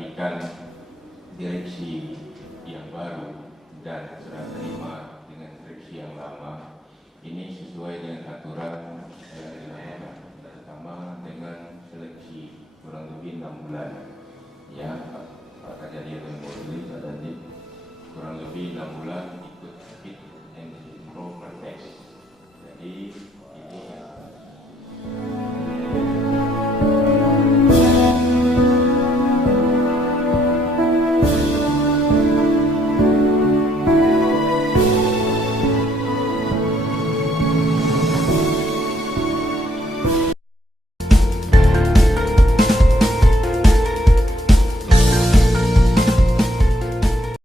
pelantikan direksi yang baru dan serah terima dengan direksi yang lama ini sesuai dengan aturan yang dilakukan, terutama dengan seleksi kurang lebih 6 bulan. Ya, Pak Kajari dan Pak Dani, kurang lebih 6 bulan